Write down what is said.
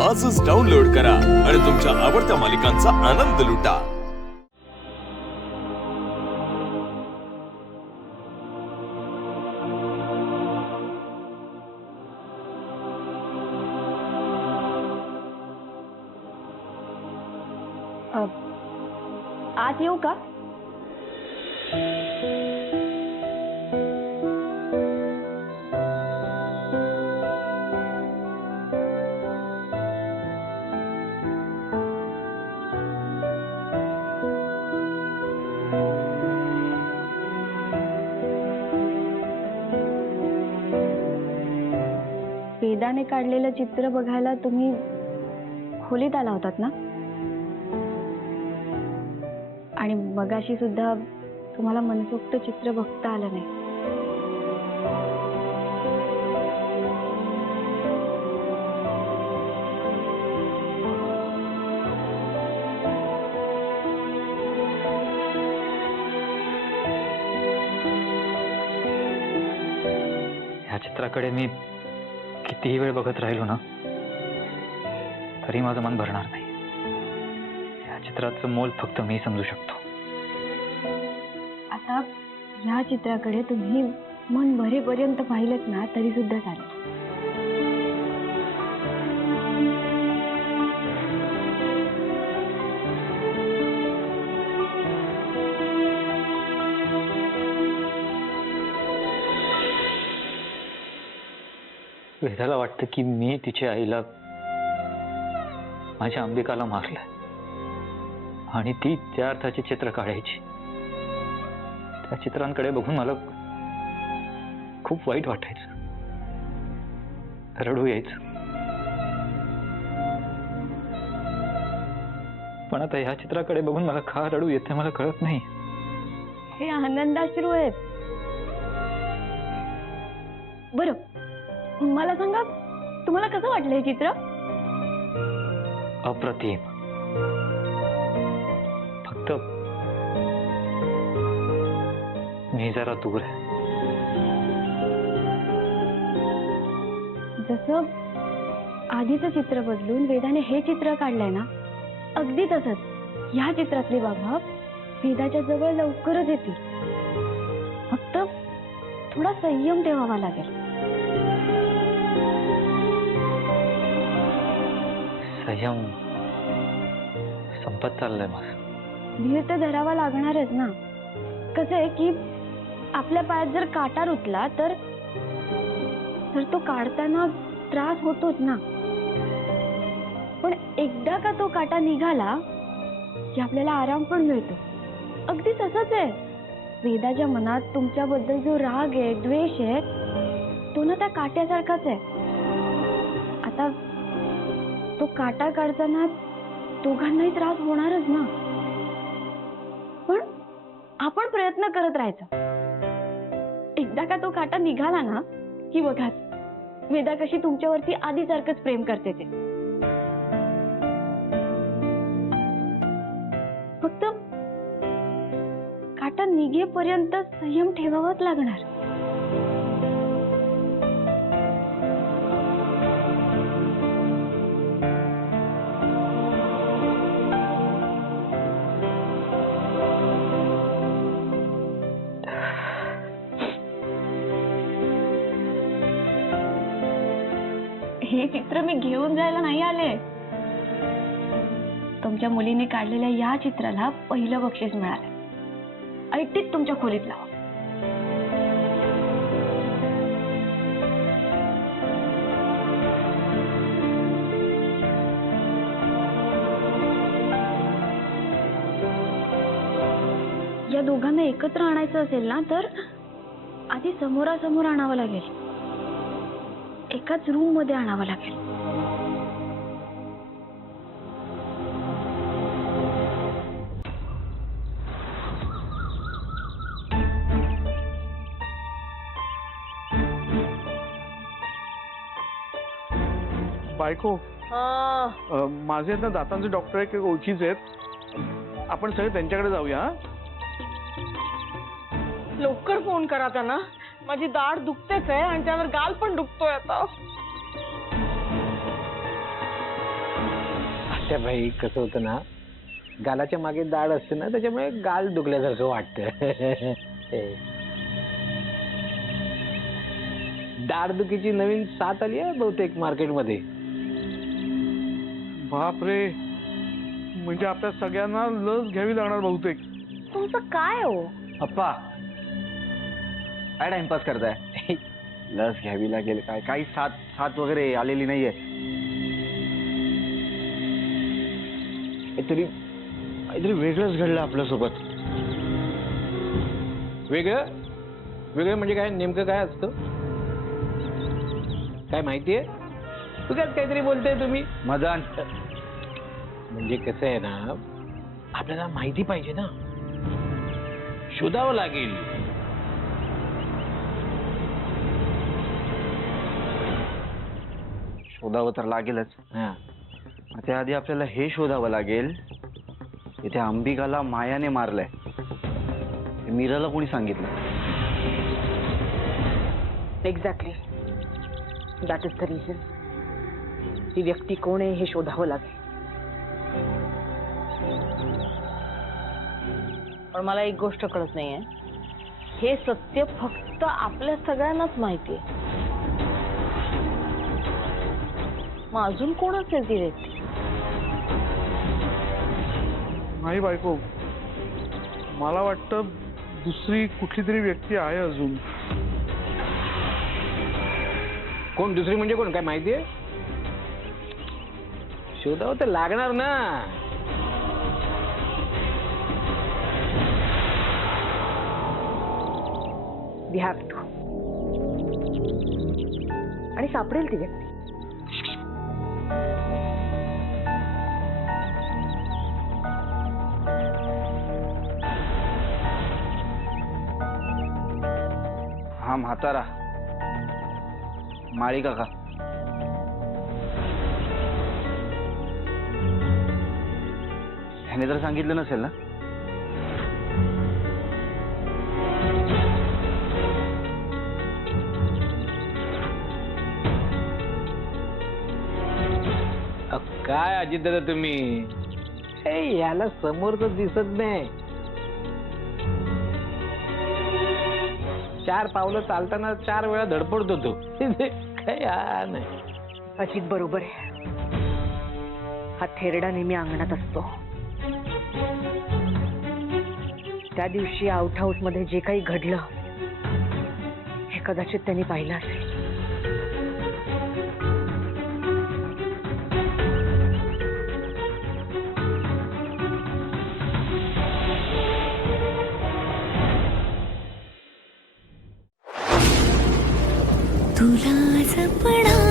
आजच डाउनलोड करा आणि तुमच्या आवडत्या मालिकांचा आनंद लुटा। आज येऊ का? वेदाने काढलेलं चित्र बघायला तुम्ही खोलीत आला होतात ना? आणि मगाशी सुद्धा तुम्हाला मनसोक्त चित्र बघता आलं नाही। ह्या चित्राकडे मी कितीही वेळ बघत राहिलो ना तरी माझं मन भरणार नाही। या चित्राचं मोल फक्त मी समजू शकतो। आता या चित्राकडे तुम्ही मन भरेपर्यंत पाहिलत ना तरी सुद्धा चालेल। वेदाला वाटतं की मी तिच्या आईला माझ्या अंबिकाला मारलंय आणि ती त्या अर्थाची चित्र काढायची। त्या चित्रांकडे बघून मला खूप वाईट वाटायचं, रडू यायचं। पण आता ह्या चित्राकडे बघून मला का रडू येते मला कळत नाही। हे आनंदाश्रू आहेत। बरं, मला सांगा, तुम्हाला कसं वाटलं हे चित्र? अप्रतिम। फक्त मी जरा दूर आहे। जसं आधीचं चित्र बदलून वेदाने हे चित्र काढलंय ना, अगदी तसंच या चित्रातली बाबा वेदाच्या जवळ लवकरच येतील। फक्त थोडा संयम ठेवावा लागेल। संयम संपत चाललंय माझं। धीर तर धरावा लागणारच ना। कसं आहे की आपल्या पायात जर काटा रुतला तर तो काढताना त्रास होतोच ना। पण एकदा का तो काटा निघाला की आपल्याला आराम पण मिळतो। अगदी तसंच आहे, वेदाच्या मनात तुमच्याबद्दल जो राग आहे, द्वेष आहे, तो ना त्या काट्यासारखाच आहे। आता तो काटा काढताना दोघांनाही त्रास होणारच ना, पण आपण प्रयत्न करत राहायचा। एकदा का तो काटा निघाला ना की बघा वेदा कशी तुमच्यावरती आधीसारखंच प्रेम करते ते। फक्त काटा निघेपर्यंत संयम ठेवावाच लागणार। हे चित्र मी घेऊन जायला नाही आले। तुमच्या मुलीने काढलेल्या या चित्राला पहिलं बक्षीस मिळालं। ऐटीत तुमच्या खोलीत लावा। या दोघांना एकत्र आणायचं असेल ना तर आधी समोरासमोर आणावं लागेल। एकाच रूम मध्ये आणावं लागेल। बायको, माझे ना दातांचे डॉक्टर एक ओळखीचे आहेत। आपण सगळे त्यांच्याकडे जाऊया। लवकर फोन करा त्यांना। माझी दाढ दुखतेच आहे आणि त्यावर गाल पण दुखतोय आता। त्या बाई कसं होतं ना, गालाच्या मागे दाढ असते ना, त्याच्यामुळे गाल दुखल्यासारखं वाटतं. दाढदुखीची नवीन साथ आली आहे बहुतेक मार्केटमध्ये. बापरे, म्हणजे आपल्या सगळ्यांना लस घ्यावी लागणार बहुतेक. तुमचं काय हो? अप्पा काय टाइमपास करताय? लस घ्यावी लागेल काय? काही साथ वगैरे आलेली नाहीये. काहीतरी वेगळंच घडलं आपल्यासोबत. वेगळं वेगळं म्हणजे काय? नेमकं काय असतं? काय माहितीये? तुझ्यात काहीतरी बोलताय तुम्ही. मदन, म्हणजे कसं आहे ना, आपल्याला माहिती पाहिजे ना, शोधावं लागेल. शोधावं तर लागेलच. हा, त्याआधी आपल्याला हे शोधावं लागेल, इथे अंबिकाला मायाने मारलंय. हे मीराला कोणी सांगितलं? Exactly, that is the reason. ती व्यक्ती कोण आहे हे शोधावं लागेल. पण मला एक गोष्ट कळत नाहीये, हे सत्य फक्त आपल्या सगळ्यांनाच माहिती आहे. मग अजून कोण असेल ती व्यक्ती? नाही बायको, मला वाटतं दुसरी कुठली तरी व्यक्ती आहे अजून. कोण दुसरी म्हणजे कोण? काय माहितीये? शोधावं तर लागणार ना. We have to. आणि सापडेल ती व्यक्ती. हा म्हातारा माळी काका. ह्याने तर सांगितलं नसेल ना? काय अजित दादा तुम्ही, याला समोरच दिसत नाही. 4 पावलं चालताना 4 वेळा धडपडतो तो. काय हा नाही. अजित बरोबर आहे. हा थेरडा नेहमी अंगणात असतो. त्या दिवशी आउट हाऊस मध्ये जे काही घडलं हे कदाचित त्यांनी पाहिलं असेल. तुला जपणार